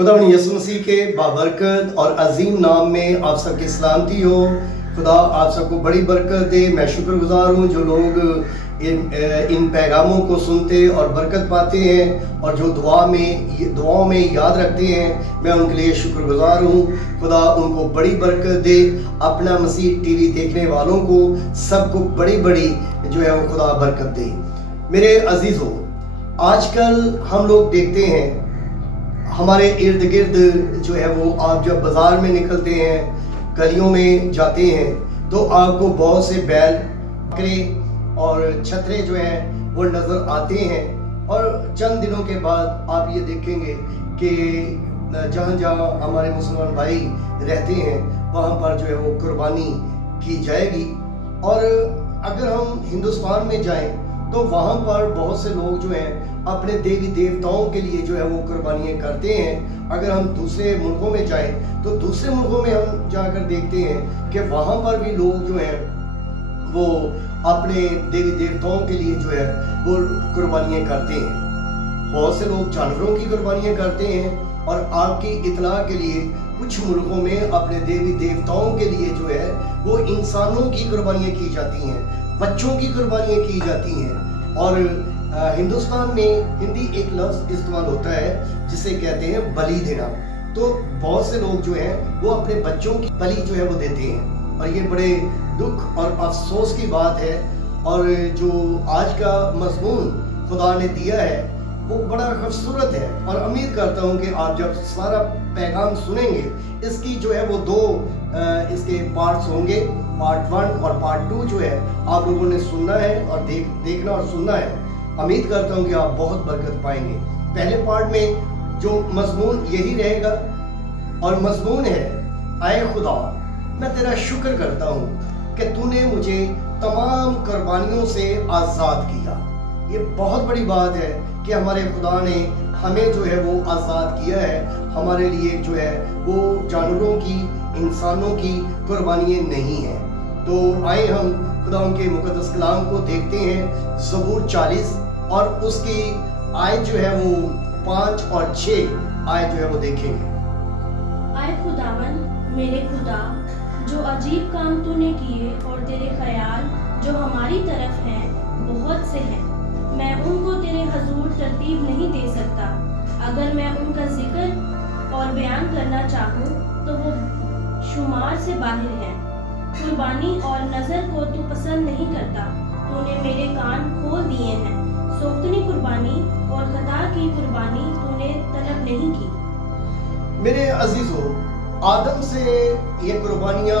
खुदावंद यसु मसीह के बाबरकत और अजीम नाम में आप सबकी सलामती हो। खुदा आप सबको बड़ी बरकत दे। मैं शुक्रगुजार हूँ जो लोग इन पैगामों को सुनते और बरकत पाते हैं और जो दुआओं में याद रखते हैं, मैं उनके लिए शुक्रगुजार हूँ। खुदा उनको बड़ी बरकत दे। अपना मसीह टीवी देखने वालों को सबको बड़ी जो है वो खुदा बरकत दे। मेरे अजीज़ों, आजकल हम लोग देखते हैं हमारे इर्द गिर्द जो है वो, आप जब बाज़ार में निकलते हैं, गलियों में जाते हैं, तो आपको बहुत से बैल, बकरे और छतरे जो हैं वो नज़र आते हैं। और चंद दिनों के बाद आप ये देखेंगे कि जहाँ जहाँ हमारे मुसलमान भाई रहते हैं वहाँ पर जो है वो कुर्बानी की जाएगी। और अगर हम हिंदुस्तान में जाएं तो वहाँ पर बहुत से लोग जो हैं अपने देवी देवताओं के लिए जो है वो कुर्बानियाँ करते हैं। अगर हम दूसरे मुल्कों में जाएं तो दूसरे मुल्कों में हम जाकर देखते हैं कि वहाँ पर भी लोग जो हैं वो अपने देवी देवताओं के लिए जो है वो कुर्बानियाँ करते हैं। बहुत से लोग जानवरों की कुर्बानियाँ करते हैं। और आपकी इतला के लिए कुछ मुल्कों में अपने देवी देवताओं के लिए जो है वो इंसानों की कुर्बानियाँ की जाती हैं, बच्चों की कुर्बानियाँ की जाती हैं। और हिंदुस्तान में हिंदी एक लफ्ज़ इस्तेमाल होता है जिसे कहते हैं बलि देना। तो बहुत से लोग जो हैं वो अपने बच्चों की बलि जो है वो देते हैं। और ये बड़े दुख और अफसोस की बात है। और जो आज का मज़मून खुदा ने दिया है वो बड़ा खूबसूरत है। और उम्मीद करता हूँ कि आप जब सारा पैगाम सुनेंगे, इसकी जो है वो दो इसके पार्ट्स होंगे, पार्ट 1 और पार्ट 2 जो है आप लोगों ने सुनना है और देखना और सुनना है। उम्मीद करता हूँ कि आप बहुत बरकत पाएंगे। पहले पार्ट में जो मज़मून यही रहेगा और मज़मून है, आए खुदा मैं तेरा शुक्र करता हूँ कि तूने मुझे तमाम कुर्बानियों से आज़ाद किया। ये बहुत बड़ी बात है कि हमारे खुदा ने हमें जो है वो आज़ाद किया है। हमारे लिए जो है वो जानवरों की, इंसानों की कुर्बानियाँ नहीं हैं। तो आए हम खुदा उनके मुक़द्दस कलाम को देखते हैं। ज़बूर 40 और उसकी आयत जो है वो 5 और 6 आयत जो है वो देखेंगे। आए खुदावन मेरे खुदा, जो अजीब काम तूने किए और तेरे ख्याल जो हमारी तरफ हैं बहुत से हैं, मैं उनको तेरे हजूर तरतीब नहीं दे सकता। अगर मैं उनका जिक्र और बयान करना चाहूँ तो वो शुमार से बाहर है। कुर्बानी और नज़र को तू पसंद नहीं करता। तूने मेरे कान खोल दिए हैं। सोख्तनी कुर्बानी और खता की कुर्बानी तूने तलब नहीं की। मेरे अजीज़ों, आदम से ये कुर्बानियाँ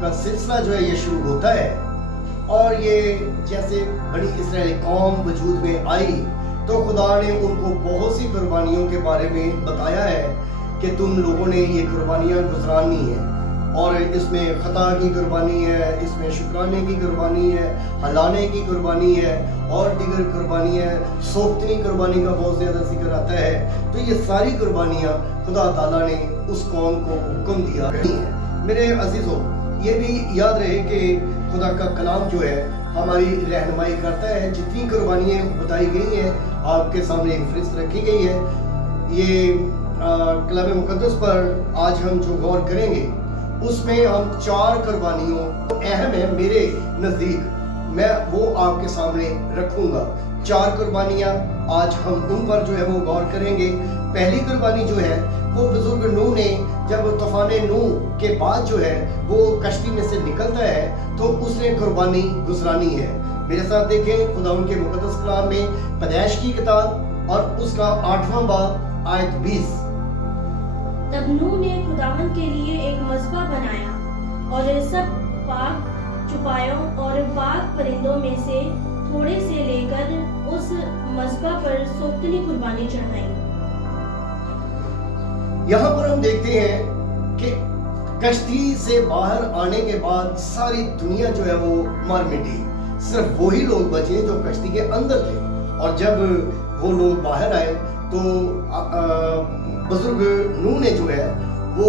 का सिलसिला जो है ये शुरू होता है। और ये जैसे बनी इसराइली कौम वजूद में आई तो खुदा ने उनको बहुत सी कुर्बानियों के बारे में बताया है कि तुम लोगों ने ये कुर्बानियाँ गुजरानी हैं। और इसमें खता की कुर्बानी है, इसमें शुक्राने की कुर्बानी है, हलाने की कुर्बानी है और दीगर कुर्बानी है। सोख्तनी कुर्बानी का बहुत ज़्यादा जिक्र आता है। तो ये सारी कुर्बानियाँ खुदा ताला ने उस कौम को हुक्म दिया है। मेरे अजीज़ों, ये भी याद रहे कि खुदा का कलाम जो है हमारी रहनुमाई करता है। जितनी कुर्बानियाँ बताई गई हैं आपके सामने एक फहरिस्त रखी गई है। ये कलाम मुक़द्दस पर आज हम जो गौर करेंगे उसमें हम 4 कुर्बानियों अहम है मेरे नज़दीक, मैं वो आपके सामने रखूँगा। 4 कुर्बानियाँ आज हम उन पर जो है वो गौर करेंगे। पहली कुर्बानी जो है वो बुजुर्ग नूह ने जब तूफान नूह के बाद जो है वो कश्ती में से निकलता है तो उसने कुर्बानी गुजरानी है। मेरे साथ देखें खुदा उनके मुक़द्दस कलाम में पैदाइश की किताब और उसका 8वां बाब आयत 20। तब नूह ने खुदावन के लिए एक मज़बा बनाया और सब पाक चुपायों और पाक परिंदों में से थोड़े से लेकर उस मज़बा पर सोख्तनी कुर्बानी चढ़ाई। यहाँ पर हम देखते हैं कि कश्ती से बाहर आने के बाद सारी दुनिया जो है वो मर मिटी। सिर्फ वही लोग बचे जो कश्ती के अंदर थे। और जब वो लोग बाहर आए तो बुजुर्ग नूह ने जो है वो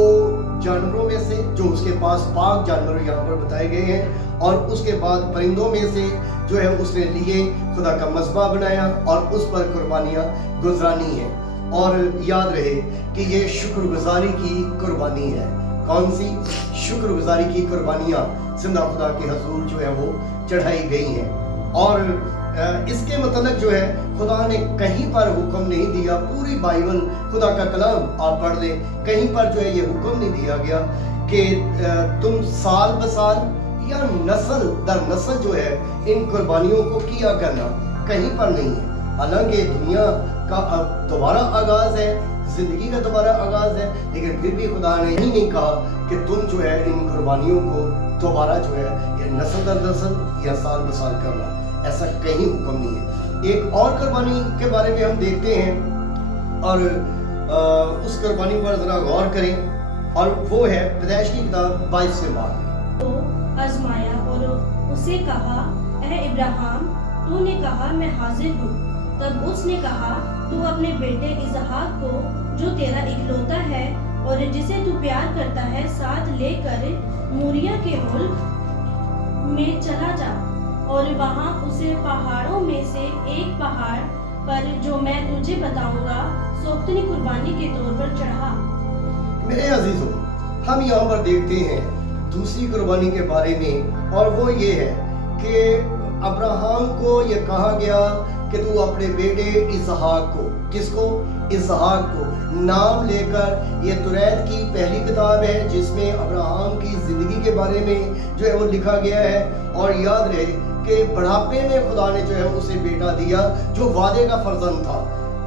जानवरों में से, जो उसके पास पाक जानवर यहाँ पर बताए गए हैं, और उसके बाद परिंदों में से जो है उसने लिए खुदा का मज़बा बनाया और उस पर कुर्बानियाँ गुजरानी है। اور یاد رہے کہ یہ شکر گزاری کی قربانی ہے. کون سی؟ شکر گزاری کی قربانیاں زندہ خدا کے حضور جو ہے وہ چڑھائی گئی ہیں. اور اس کے متعلق جو ہے خدا نے کہیں پر حکم نہیں دیا. پوری بائبل خدا کا کلام آپ پڑھ لیں, کہیں پر جو ہے یہ حکم نہیں دیا گیا کہ تم سال بسال یا نسل در نسل جو ہے ان قربانیوں کو کیا کرنا. کہیں پر نہیں ہے. حالانکہ دنیا کا اب دوبارہ آغاز ہے, زندگی کا دوبارہ آغاز ہے, لیکن پھر بھی خدا نے ہی نہیں کہا کہ تم جو ہے ان قربانیوں کو دوبارہ جو ہے یہ نسل در نسل یا سال بسال کرنا. ایسا کہیں حکم نہیں ہے. ایک اور قربانی کے بارے میں ہم دیکھتے ہیں اور اس قربانی پر ذرا غور کریں, اور وہ ہے پیدائش کی کتاب 22 باب. تو آزمایا اور اسے کہا, اے ابراہیم تو نے کہا میں حاضر ہوں. تب اس نے کہا تو اپنے بیٹے اسحاق کو جو تیرا اکلوتا ہے اور جسے تو پیار کرتا ہے ساتھ لے کر موریا کے ملک میں چلا جا, اور وہاں اسے پہاڑوں میں سے ایک پہاڑ پر جو میں تجھے بتاؤں گا سوختنی قربانی کے طور پر چڑھا. میرے عزیزوں, ہم یہاں پر دیکھتے ہیں دوسری قربانی کے بارے میں, اور وہ یہ ہے کہ ابراہیم کو یہ کہا گیا کہ تو اپنے بیٹے اسحاق کو, کس کو؟ اسحاق کو نام لے کر. یہ توریت کی پہلی کتاب ہے جس میں ابراہیم کی زندگی کے بارے میں جو ہے وہ لکھا گیا ہے. اور یاد رہے کہ بڑھاپے میں خدا نے جو ہے اسے بیٹا دیا جو وعدے کا فرزند تھا,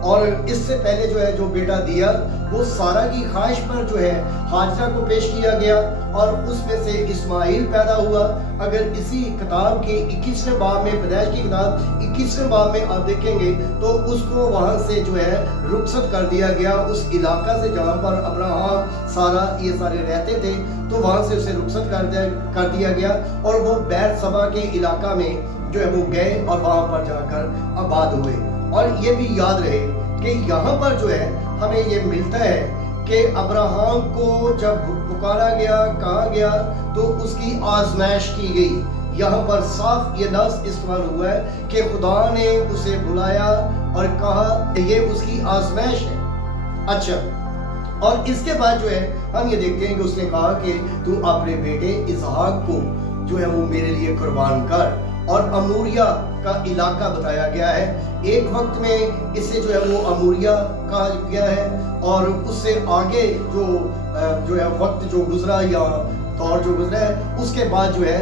اور اس سے پہلے جو ہے جو بیٹا دیا وہ سارا کی خواہش پر جو ہے ہاجرہ کو پیش کیا گیا, اور اس میں سے اسماعیل پیدا ہوا. اگر اسی کتاب کے 21ویں باب میں, پیدائش کی کتاب 21ویں باب میں آپ دیکھیں گے تو اس کو وہاں سے جو ہے رخصت کر دیا گیا, اس علاقہ سے جہاں پر ابراہیم سارا یہ سارے رہتے تھے, تو وہاں سے اسے رخصت کر دیا گیا, اور وہ بیت سبا کے علاقہ میں جو ہے وہ گئے اور وہاں پر جا کر آباد ہوئے. اور یہ بھی یاد رہے کہ یہاں پر جو ہے ہمیں یہ ملتا ہے کہ ابراہیم کو جب پکارا گیا, کہا گیا, تو اس کی آزمائش کی گئی. یہاں پر صاف یہ لفظ استعمال ہوا ہے کہ خدا نے اسے بلایا اور کہا کہ یہ اس کی آزمائش ہے. اچھا, اور اس کے بعد جو ہے ہم یہ دیکھتے ہیں کہ اس نے کہا کہ تو اپنے بیٹے اسحاق کو جو ہے وہ میرے لیے قربان کر. اور اموریا کا علاقہ بتایا گیا ہے. ایک وقت میں اسے جو ہے وہ اموریا کہا گیا ہے, اور اس سے آگے جو ہے وقت جو گزرا یا دور جو گزرا ہے اس کے بعد جو ہے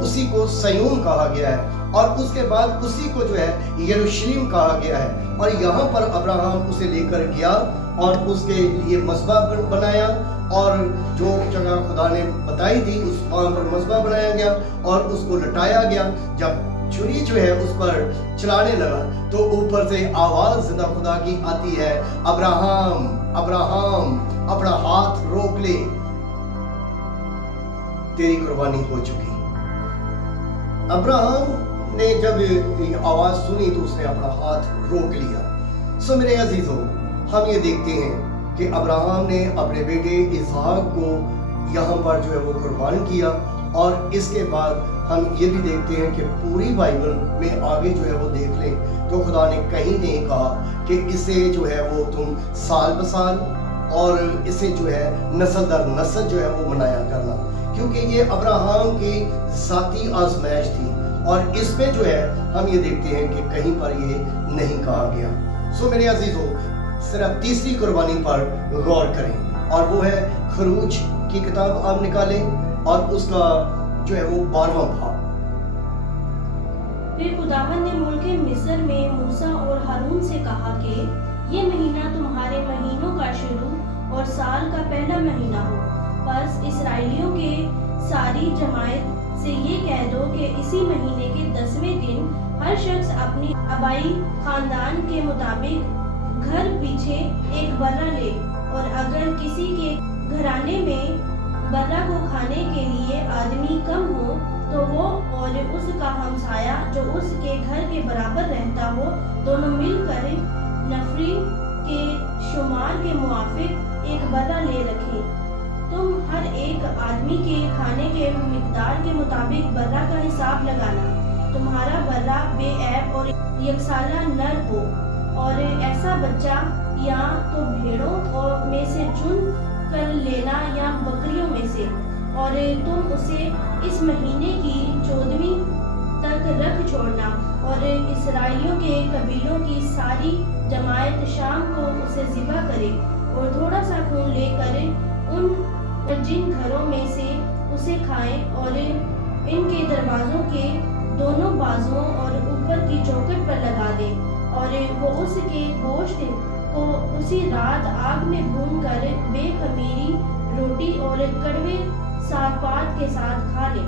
اسی کو سیون کہا گیا ہے, اور اس کے بعد اسی کو جو ہے یروشلم کہا گیا ہے. اور یہاں پر ابراہیم اسے لے کر گیا اور اس کے لیے مذبح بنایا, اور جو جگہ خدا نے بتائی تھی اس وہاں پر مذبح بنایا گیا اور اس کو لٹایا گیا. جب چھری جو ہے اس پر چلانے لگا تو اوپر سے آواز زندہ خدا کی آتی ہے, ابراہیم ابراہیم اپنا ہاتھ روک لے, تیری قربانی ہو چکی. ابراہیم نے جب آواز سنی تو اس نے اپنا ہاتھ روک لیا. سو میرے عزیزوں, ہم یہ دیکھتے ہیں کہ ابراہیم نے اپنے بیٹے اسحاق کو یہاں پر جو ہے وہ قربان کیا. اور اس کے بعد ہم یہ بھی دیکھتے ہیں کہ پوری بائبل میں آگے جو ہے وہ دیکھ لیں تو خدا نے کہیں نہیں کہا کہ اسے جو ہے وہ تم سال بسال اور اسے جو ہے نسل در نسل جو ہے وہ منایا کرنا, کیونکہ یہ ابراہیم کی ذاتی آزمائش تھی. اور اس میں جو ہے ہم یہ دیکھتے ہیں کہ کہیں پر یہ نہیں کہا گیا. سو میرے عزیزوں, صرف تیسری قربانی پر غور کریں, اور وہ ہے خروج کی کتاب آپ نکالیں اور اس کا جو ہے وہ 12واں باب. پھر خداوند نے ملک مصر میں موسیٰ اور ہارون سے کہا کہ یہ مہینہ تمہارے مہینوں کا شروع اور سال کا پہلا مہینہ ہو. بس اسرائیلیوں کے ساری جماعت سے یہ کہہ دو کہ اسی مہینے کے 10ویں دن ہر شخص اپنی آبائی خاندان کے مطابق گھر پیچھے ایک برہ لے, اور اگر کسی کے گھرانے میں برہ کو کھانے کے لیے آدمی کم ہو تو وہ اور اس کا ہمسایہ جو اس کے گھر کے برابر رہتا ہو دونوں مل کر نفری کے شمار کے موافق ایک برہ لے رکھیں. تم ہر ایک آدمی کے کھانے کے مقدار کے مطابق برہ کا حساب لگانا. تمہارا برہ بے عیب اور یکسالہ نر ہو, اور ایسا بچہ या तो भेड़ों और में से चुन कर लेना या बकरियों में से, और तुम उसे इस महीने की 14वीं तक रख छोड़ना, और इसराइलियों के कबीलों की सारी जमायत शाम को उसे ज़िबा करे और थोड़ा सा खून लेकर उन जिन घरों में से उसे खाएं और इनके दरवाज़ों के दोनों बाजुओं और ऊपर की चौखट पर लगा दे, और वो उसके गोश्त को उसी रात आग में भून कर बेखमीरी रोटी और कड़वे सागपात के साथ खा ले।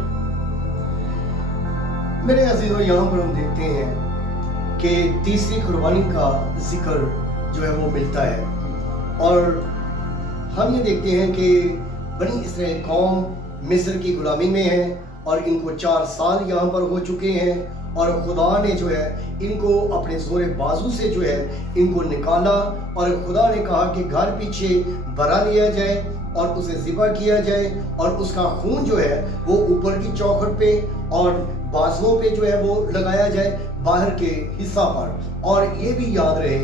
मेरे अजीजों, यहाँ पर हम देखते हैं कि तीसरी कुर्बानी का जिक्र जो है वो मिलता है, और हम ये देखते हैं कि बनी इसराइल कौम मिस्र की गुलामी में है और इनको 4 साल यहाँ पर हो चुके हैं, और खुदा ने जो है इनको अपने जोर बाजू से जो है इनको निकाला, और खुदा ने कहा कि घर पीछे बरा लिया जाए और उसे ज़िबा किया जाए, और उसका खून जो है वो ऊपर की चौखट पे और बाजुओं पे जो है वो लगाया जाए बाहर के हिस्सा पर। और ये भी याद रहे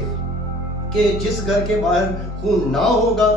कि जिस घर के बाहर खून ना होगा,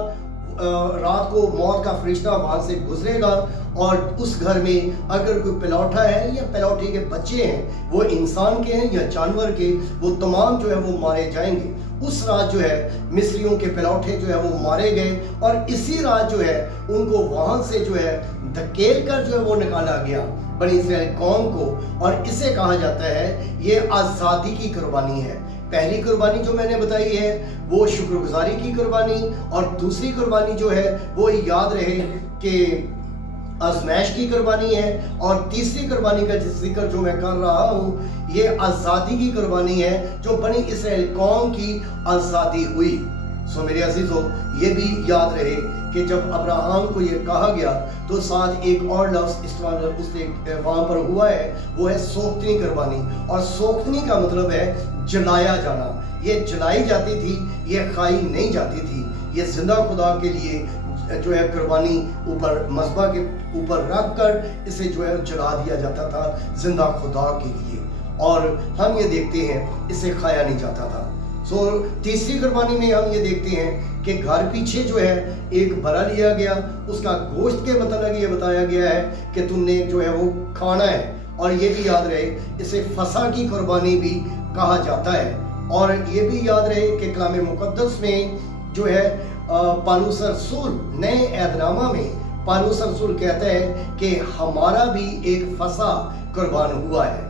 रात को मौत का फरिश्ता वहां से गुजरेगा, और उस घर में अगर कोई पिलौठा है या पिलौठे के बच्चे हैं, वो इंसान के हैं या जानवर के, वो तमाम जो है वो मारे जाएंगे। उस रात जो है मिस्रियों के पिलौठे जो है वो मारे गए, और इसी रात जो है उनको वहां से जो है धकेल कर जो है वो निकाला गया बनी इसराइल कौम को। और इसे कहा जाता है ये आज़ादी की कुर्बानी है। पहली कुर्बानी जो मैंने बताई है वो शुक्रगुजारी की कुर्बानी, और दूसरी कुर्बानी जो है वो याद रहे कि आजमाइश की कुर्बानी है, और तीसरी कुर्बानी का जिक्र जो मैं कर रहा हूँ ये आज़ादी की कुर्बानी है, जो बनी इसराइल कौम की आज़ादी हुई। सो मेरे अजीजों, ये भी याद रहे कि जब अब्राहम को ये कहा गया तो साथ एक और लफ्ज़ इस्तेमाल उसने वहाँ पर हुआ है, वो है सोख्तनी कुर्बानी। और सोख्तनी का मतलब है जलाया जाना। ये जलाई जाती थी, ये खाई नहीं जाती थी, ये जिंदा खुदा के लिए जो है कुर्बानी ऊपर मज़बा के ऊपर रख कर इसे जो है जला दिया जाता था जिंदा खुदा के लिए, और हम ये देखते हैं इसे खाया नहीं जाता था। सो तीसरी कुर्बानी में हम ये देखते हैं कि घर पीछे जो है एक बरा लिया गया, उसका गोश्त के मतलब ये बताया गया है कि तुमने जो है वो खाना है। और ये भी याद रहे इसे फसा की कुर्बानी भी कहा जाता है। और ये भी याद रहे कि कलाम मुक़द्दस में जो है पालूस रसूल नए ऐदनामा में पालूस रसूल कहता है कि हमारा भी एक फसा कुर्बान हुआ है।